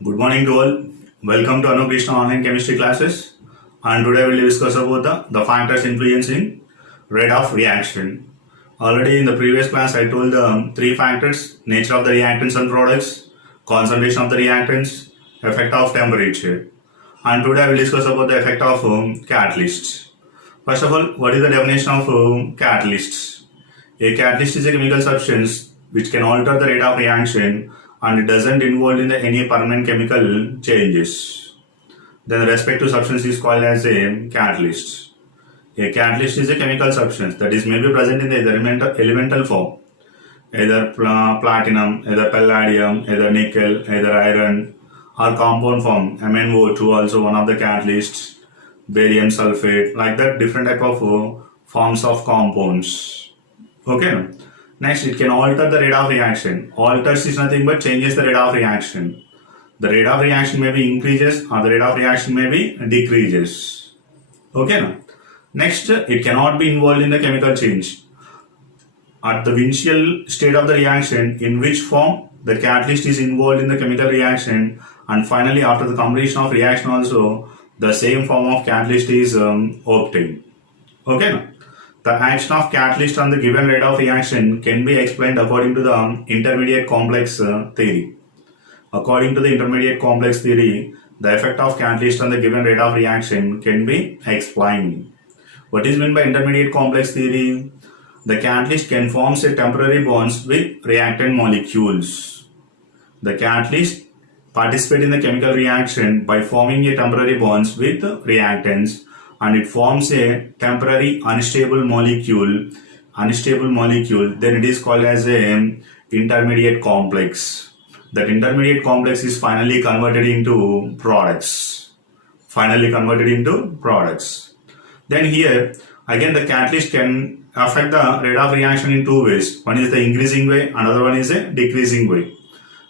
Good morning to all. Welcome to Anu Krishna online chemistry classes. And today we will discuss about the factors influencing rate of reaction. Already in the previous class I told the three factors: nature of the reactants and products, concentration of the reactants, effect of temperature. And today I will discuss about the effect of catalysts. First of all, what is the definition of catalysts? A catalyst is a chemical substance which can alter the rate of reaction and it doesn't involve in any permanent chemical changes. Then the respective substance is called as a catalyst. A catalyst is a chemical substance that is maybe present in the elemental form, either platinum, either palladium, either nickel, either iron, or compound form, MnO2 also one of the catalysts, barium sulfate, like that different type of forms of compounds. Okay. Next, it can alter the rate of reaction. Alters is nothing but changes the rate of reaction. The rate of reaction may be increases or the rate of reaction may be decreases. Okay. Now, next, it cannot be involved in the chemical change. At the initial state of the reaction, in which form the catalyst is involved in the chemical reaction, and finally after the completion of reaction also, the same form of catalyst is obtained. Okay. Now, the action of catalyst on the given rate of reaction can be explained according to the intermediate complex theory. According to the intermediate complex theory, the effect of catalyst on the given rate of reaction can be explained. What is meant by intermediate complex theory? The catalyst can form a temporary bonds with reactant molecules. The catalyst participate in the chemical reaction by forming a temporary bonds with reactants, and it forms a temporary unstable molecule, then it is called as a intermediate complex. That intermediate complex is finally converted into products. Then here, again the catalyst can affect the rate of reaction in two ways. One is the increasing way, another one is a decreasing way.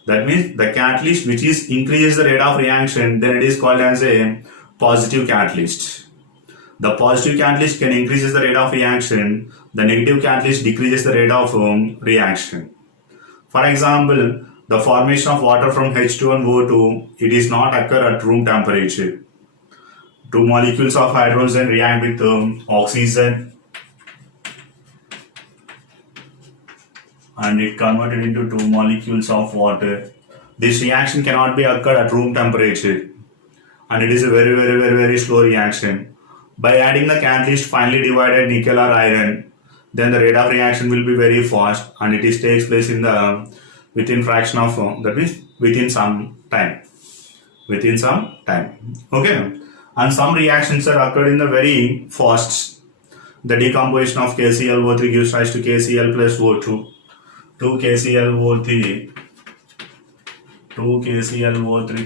That means the catalyst which is increases the rate of reaction, then it is called as a positive catalyst. The positive catalyst can increases the rate of reaction. The negative catalyst decreases the rate of reaction. For example, the formation of water from H2 and O2, it is not occur at room temperature. Two molecules of hydrogen react with oxygen and it converted into two molecules of water. This reaction cannot be occurred at room temperature and it is a very slow reaction. By adding the catalyst finely divided nickel or iron, then the rate of reaction will be very fast and it is takes place in the within fraction of that means within some time. Okay, and some reactions are occurred in the very fast. The decomposition of KClO3 gives rise to KCl plus O2. 2KClO3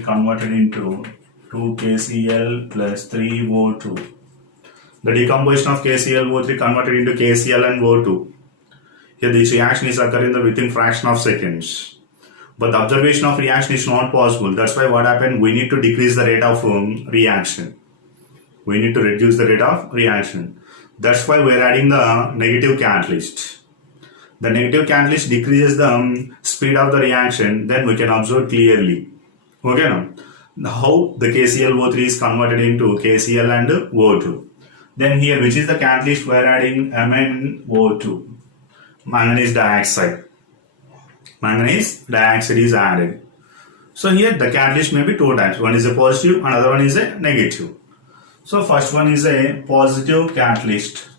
converted into 2KCl plus 3O2. The decomposition of KClO3 converted into KCl and O2. Here this reaction is occurring within fraction of seconds. But the observation of reaction is not possible. That's why what happened, we need to decrease the rate of reaction. We need to reduce the rate of reaction. That's why we are adding the negative catalyst. The negative catalyst decreases the speed of the reaction, then we can observe clearly. Okay, now how the KClO3 is converted into KCl and O2. Then here, which is the catalyst we are adding? MnO2, manganese dioxide. Manganese dioxide is added. So here the catalyst may be two types. One is a positive, another one is a negative. So first one is a positive catalyst.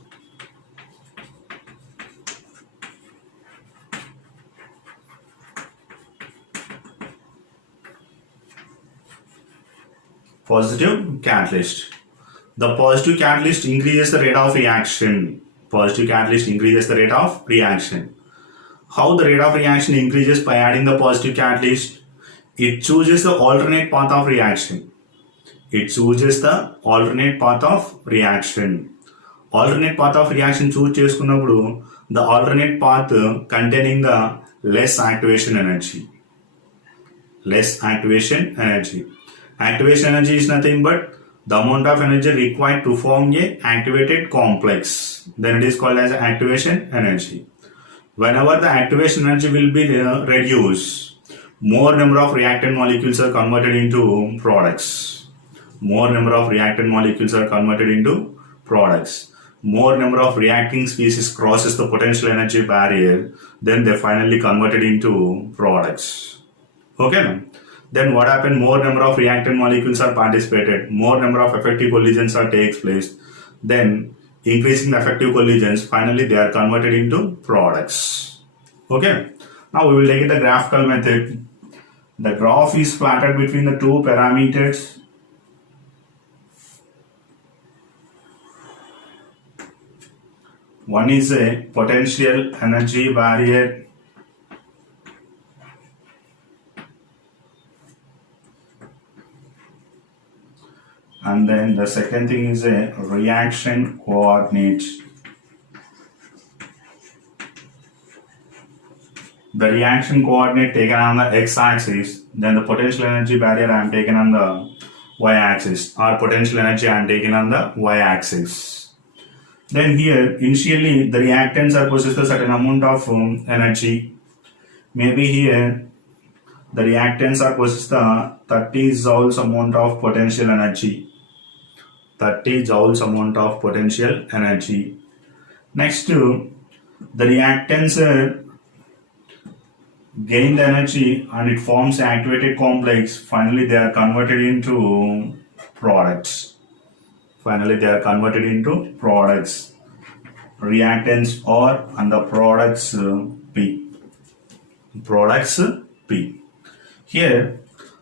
Positive catalyst. The positive catalyst increases the rate of reaction. How the rate of reaction increases by adding the positive catalyst? It chooses the alternate path of reaction. Alternate path of reaction choose చేసుకున్నప్పుడు the alternate path containing the less activation energy. Activation energy is nothing but the amount of energy required to form a activated complex. Then it is called as activation energy. Whenever the activation energy will be reduced, more number of reactant molecules are converted into products. More number of reactant molecules are converted into products. More number of reacting species crosses the potential energy barrier, then they finally converted into products. Okay. Then what happened? More number of reactant molecules are participated, more number of effective collisions are takes place. Then increasing the effective collisions, finally they are converted into products. Okay. Now we will take the graphical method. The graph is plotted between the two parameters. One is a potential energy barrier, and then the second thing is a reaction coordinate. The reaction coordinate taken on the x-axis, then the potential energy barrier I am taken on the y-axis, or potential energy I am taken on the y-axis. Then here, initially the reactants are possessed a certain amount of energy. Maybe here the reactants are possessed the 30 joules amount of potential energy. 30 joules amount of potential energy. Next, the reactants gain the energy and it forms an activated complex. Finally, they are converted into products. Reactants or and the products P. Here,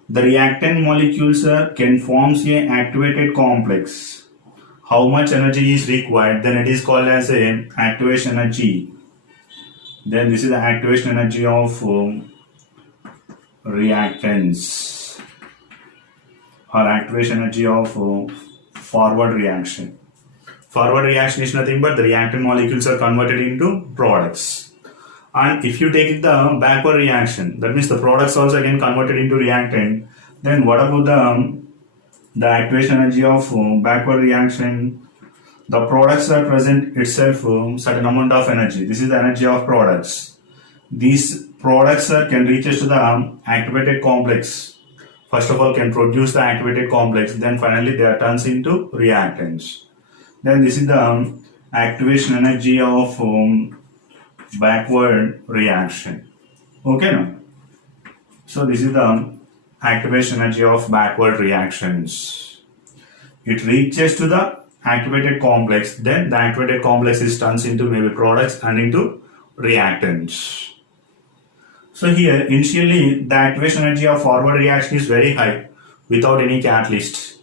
the reactant molecules can form an activated complex. How much energy is required? Then it is called as a activation energy. Then this is the activation energy of reactants, or activation energy of forward reaction. Forward reaction is nothing but the reactant molecules are converted into products. And if you take the backward reaction, that means the products also again converted into reactant, then what about the activation energy of backward reaction? The products are present itself certain amount of energy. This is the energy of products. These products can reach us to the activated complex. First of all, can produce the activated complex. Then finally, they are turns into reactants. Then this is the activation energy of backward reaction. Okay, no? So this is the activation energy of backward reactions. It reaches to the activated complex, then the activated complex is turns into maybe products and into reactants. So here initially the activation energy of forward reaction is very high without any catalyst.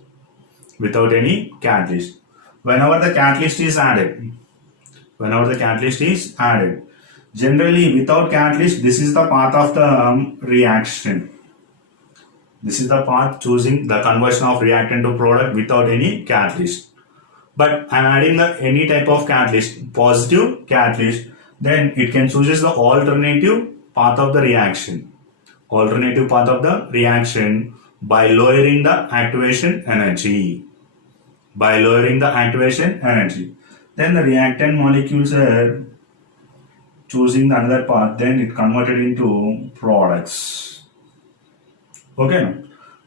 Whenever the catalyst is added, generally without catalyst, this is the path of the reaction. This is the path choosing the conversion of reactant to product without any catalyst. But I am adding any type of catalyst, positive catalyst, then it can choose the alternative path of the reaction. By lowering the activation energy. Then the reactant molecules are choosing another path, then it converted into products. Okay.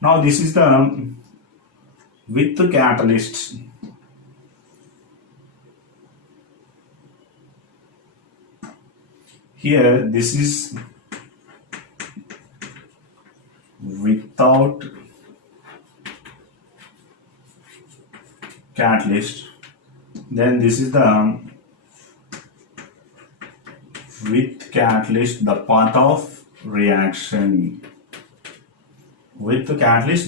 Now this is the with the catalyst. Here this is without catalyst, then this is the with catalyst, the path of reaction. With the catalyst,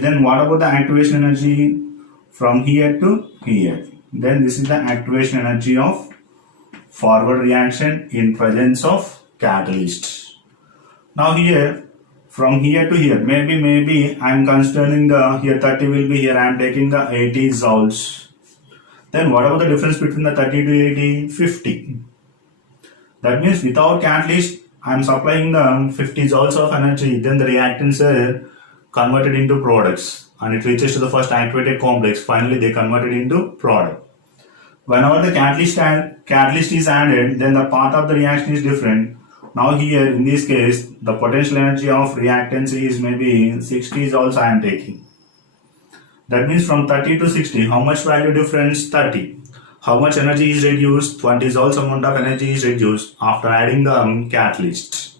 then what about the activation energy from here to here? Then this is the activation energy of forward reaction in presence of catalyst. Now here, from here to here, maybe I am considering the here 30 will be here, I am taking the 80 joules. Then what about the difference between the 30 to 80? 50. That means without catalyst, I am supplying the 50 joules of energy. Then the reactants are converted into products and it reaches to the first activated complex. Finally, they converted into product. Whenever the catalyst is added, then the path of the reaction is different. Now here in this case, the potential energy of reactants is maybe 60 joules I am taking. That means from 30 to 60, how much value difference? 30. How much energy is reduced? 20 joules amount of energy is reduced after adding the catalyst.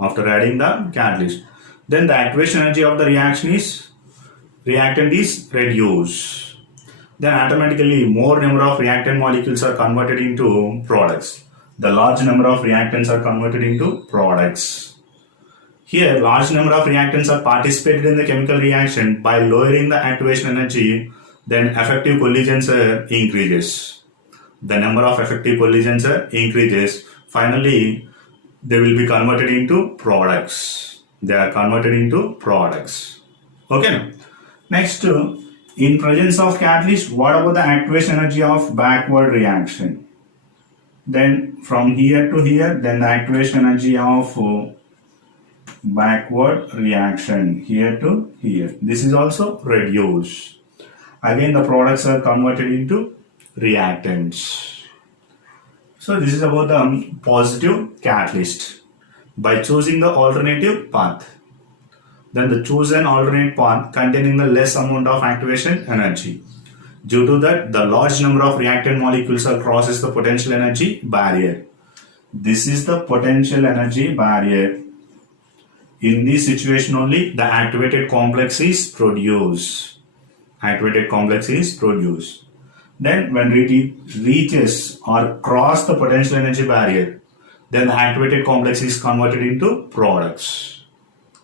After adding the catalyst. Then the activation energy of the reactant is reduced. Then automatically more number of reactant molecules are converted into products. The large number of reactants are converted into products. Here, large number of reactants are participated in the chemical reaction by lowering the activation energy, then effective collisions increases. The number of effective collisions increases. Finally, they will be converted into products. They are converted into products. Okay. Next, in presence of catalyst, what about the activation energy of backward reaction? Then from here to here, then the activation energy of backward reaction here to here. This is also reduced. Again, the products are converted into reactants. So this is about the positive catalyst. By choosing the alternative path, then the chosen alternate path containing the less amount of activation energy. Due to that, the large number of reactant molecules crosses the potential energy barrier. This is the potential energy barrier. In this situation only, the activated complex is produced. Activated complex is produced. Then when it reaches or cross the potential energy barrier, then the activated complex is converted into products.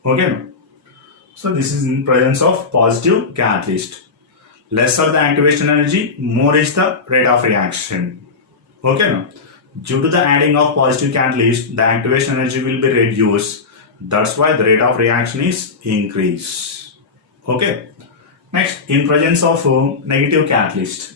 Okay. So this is in presence of positive catalyst. Lesser the activation energy, more is the rate of reaction. Okay. Due to the adding of positive catalyst, the activation energy will be reduced. That's why the rate of reaction is increased. Okay. Next, in presence of negative catalyst.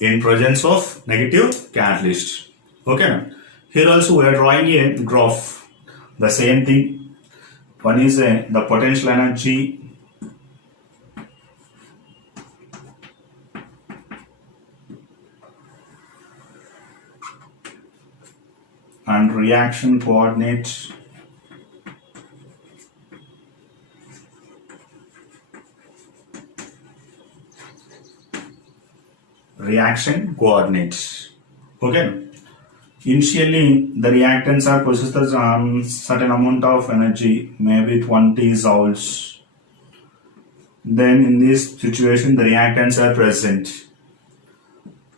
In presence of negative catalyst. Okay. Here also we are drawing a graph. The same thing. One is the potential energy and reaction coordinates. Reaction coordinates. Okay. Initially, the reactants are possessed certain amount of energy, maybe 20 joules. Then, in this situation, the reactants are present.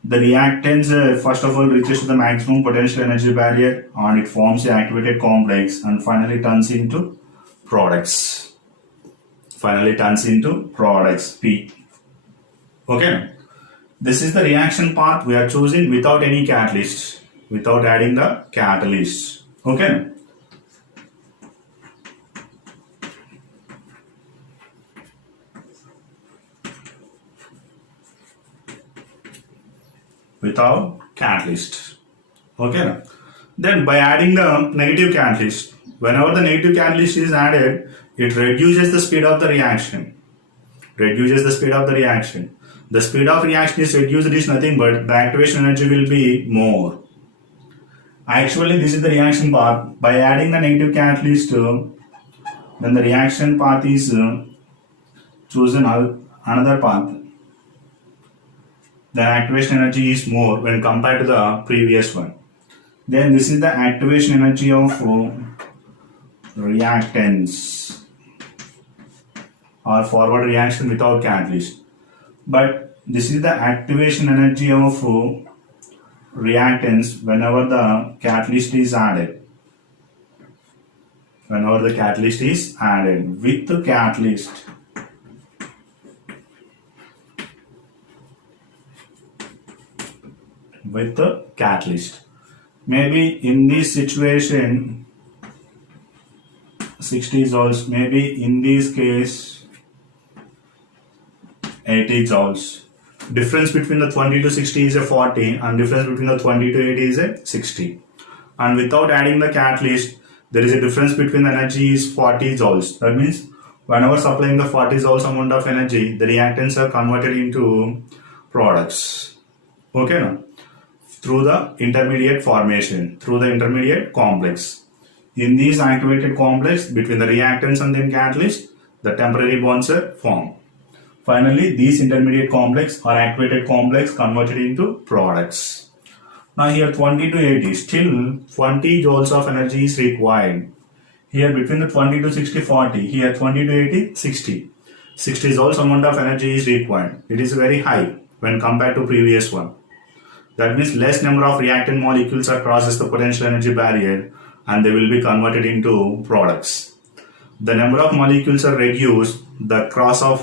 The reactants first of all reaches to the maximum potential energy barrier and it forms the activated complex and finally turns into products. Finally turns into products P. Okay. This is the reaction path we are choosing without any catalyst, without adding the catalyst. Okay. Without catalyst. Okay. Then by adding the negative catalyst, whenever the negative catalyst is added, it reduces the speed of the reaction. Reduces the speed of the reaction. The speed of reaction is reduced is nothing but the activation energy will be more. Actually, this is the reaction path. By adding the negative catalyst, then the reaction path is chosen another path. The activation energy is more when compared to the previous one. Then this is the activation energy of reactants or forward reaction without catalyst. But this is the activation energy of reactants whenever the catalyst is added. Whenever the catalyst is added with the catalyst. With the catalyst. Maybe in this situation 60 joules, maybe in this case 80 joules. Difference between the 20 to 60 is a 40 and difference between the 20 to 80 is a 60. And without adding the catalyst, there is a difference between the energy is 40 joules. That means whenever supplying the 40 joules amount of energy, the reactants are converted into products. Okay, now through the intermediate formation, through the intermediate complex. In these activated complex between the reactants and then catalyst, the temporary bonds are formed. Finally, these intermediate complex or activated complex converted into products. Now here 20 to 80, still 20 joules of energy is required. Here between the 20 to 60, 40. Here 20 to 80, 60. 60 joules amount of energy is required. It is very high when compared to previous one. That means less number of reactant molecules are crosses the potential energy barrier and they will be converted into products. The number of molecules are reduced, the cross of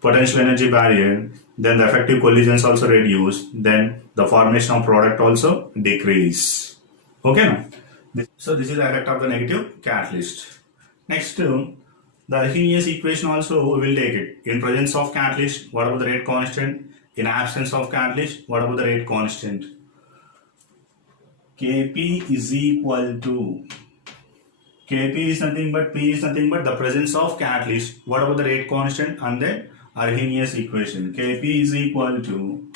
potential energy barrier, then the effective collisions also reduce, then the formation of product also decrease. Okay, now? So this is the effect of the negative catalyst. Next, the Arrhenius equation also we will take it. In presence of catalyst, what about the rate constant? In absence of catalyst, what about the rate constant? Kp is equal to Kp is nothing but P is nothing but the presence of catalyst. What about the rate constant and the Arrhenius equation? Kp is equal to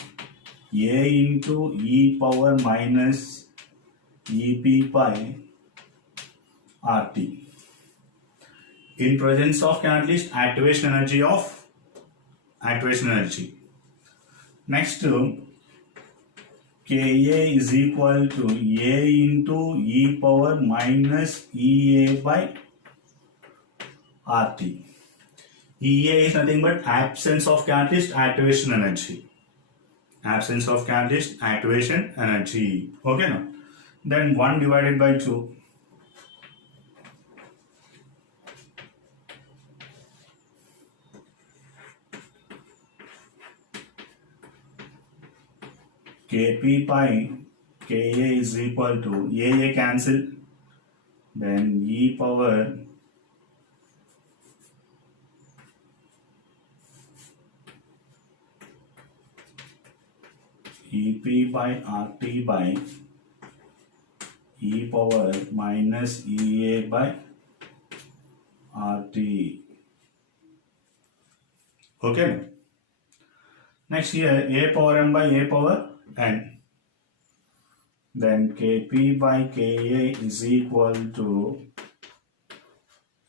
A into e power minus Ep by RT. In presence of catalyst, activation energy of activation energy. Next, Ka is equal to A into e power minus Ea by RT. Ea is nothing but absence of catalyst activation energy. Absence of catalyst activation energy. Okay, now. Then 1 divided by 2. Kp by Ka is equal to Aa cancel, then e power Ep by RT by e power minus Ea by RT. Okay. Next here A power m by A power n. Then Kp by Ka is equal to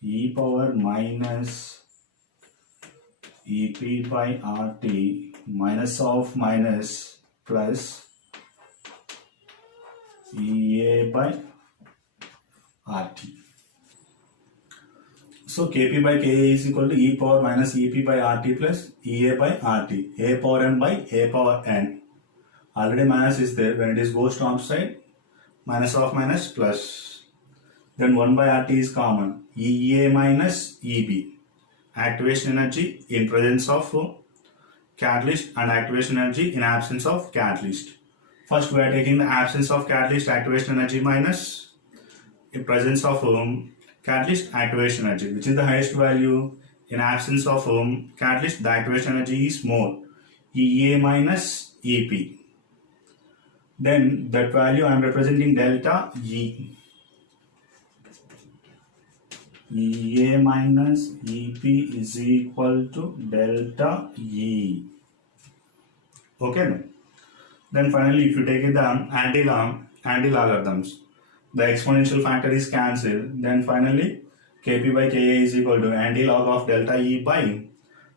e power minus Ep by RT minus of minus plus Ea by RT. So Kp by Ka is equal to e power minus Ep by RT plus Ea by RT. A power m by A power n. Already minus is there. When it is goes to outside, minus of minus plus. Then 1 by RT is common. Ea minus Eb. Activation energy in presence of catalyst and activation energy in absence of catalyst. First we are taking the absence of catalyst activation energy minus in presence of catalyst activation energy. Which is the highest value? In absence of catalyst, the activation energy is more. Ea minus Ep. Then that value I am representing delta E. Ea minus Ep is equal to delta E. Okay. Then finally, if you take it down anti-logarithms, the exponential factor is cancelled. Then finally, Kp by Ka is equal to anti-log of delta E by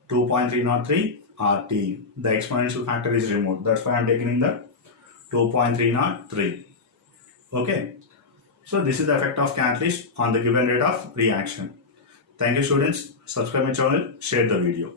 2.303 RT. The exponential factor is removed. That's why I am taking the 2.303. Okay. So this is the effect of catalyst on the given rate of reaction. Thank you students. Subscribe my channel. Share the video.